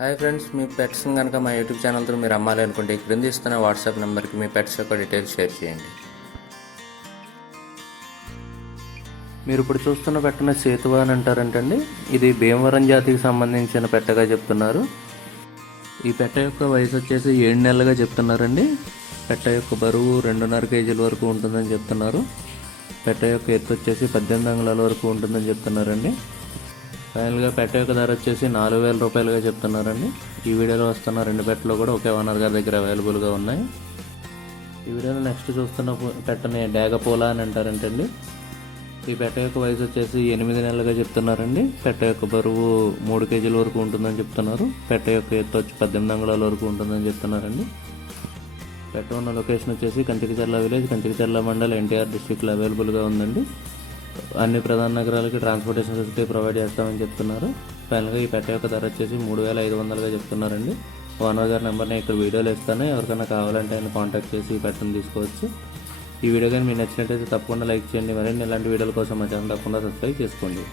Hi friends, మీ పెట్స్ని కనుక మా YouTube ఛానల్తో మీరు అమ్మాలి అనుకుంటే క్రింద ఇస్తున్న వాట్సాప్ నెంబర్కి మీ పెట్స్ యొక్క డీటెయిల్స్ షేర్ చేయండి. మీరు ఇప్పుడు చూస్తున్న పెట్టని సేతువా అని అంటారంటండి. ఇది భీమవరం జాతికి సంబంధించిన పెట్టగా చెప్తున్నారు. ఈ పెట్ట యొక్క వయసు వచ్చేసి 7 నెలలుగా చెప్తున్నారండి. పెట్ట యొక్క బరువు 2.5 కేజీల వరకు ఉంటుందని చెప్తున్నారు. పెట్ట యొక్క ఎత్తు వచ్చేసి 18 అంగుళాల వరకు ఉంటుందని చెప్తున్నారండి. ఫైనల్గా పెట్ట యొక్క ధర వచ్చేసి 4,000 రూపాయలుగా చెప్తున్నారండి. ఈ వీడియోలో వస్తున్న 2 పెట్టలు కూడా ఒకే ఓనర్ గారి దగ్గర అవైలబుల్గా ఉన్నాయి. ఈ వీడియోలో నెక్స్ట్ చూస్తున్న పెట్టని డేగపోలా అని అంటారంటండి. ఈ పెట్ట యొక్క వయసు వచ్చేసి 8 నెలలుగా చెప్తున్నారండి. పెట్ట యొక్క బరువు 3 కేజీల వరకు ఉంటుందని చెప్తున్నారు. పెట్ట యొక్క ఎత్తు వచ్చి 18 అంగుళాల వరకు ఉంటుందని చెప్తున్నారండి. పెట్ట ఉన్న లొకేషన్ వచ్చేసి కంచికచర్ల విలేజ్, కంచికచర్ల మండల్, ఎన్టీఆర్ డిస్ట్రిక్ట్లో అవైలబుల్గా ఉందండి. అన్ని ప్రధాన నగరాలకి ట్రాన్స్పోర్టేషన్ ఫెసిలిటీ ప్రొవైడ్ చేస్తామని చెప్తున్నారు. ఫైనల్గా ఈ పెట్ట యొక్క ధర వచ్చేసి 3,500గా చెప్తున్నారండి. ఓనర్ గారి నెంబర్ని ఇక్కడ వీడియోలో ఇస్తాను. ఎవరికైనా కావాలంటే ఆయన కాంటాక్ట్ చేసి ఈ పెట్టను తీసుకోవచ్చు. ఈ వీడియో కానీ మీకు నచ్చినట్టయితే తప్పకుండా లైక్ చేయండి. మరిన్ని ఇలాంటి వీడియోల కోసం మా ఛానల్ తప్పకుండా సబ్స్క్రైబ్ చేసుకోండి.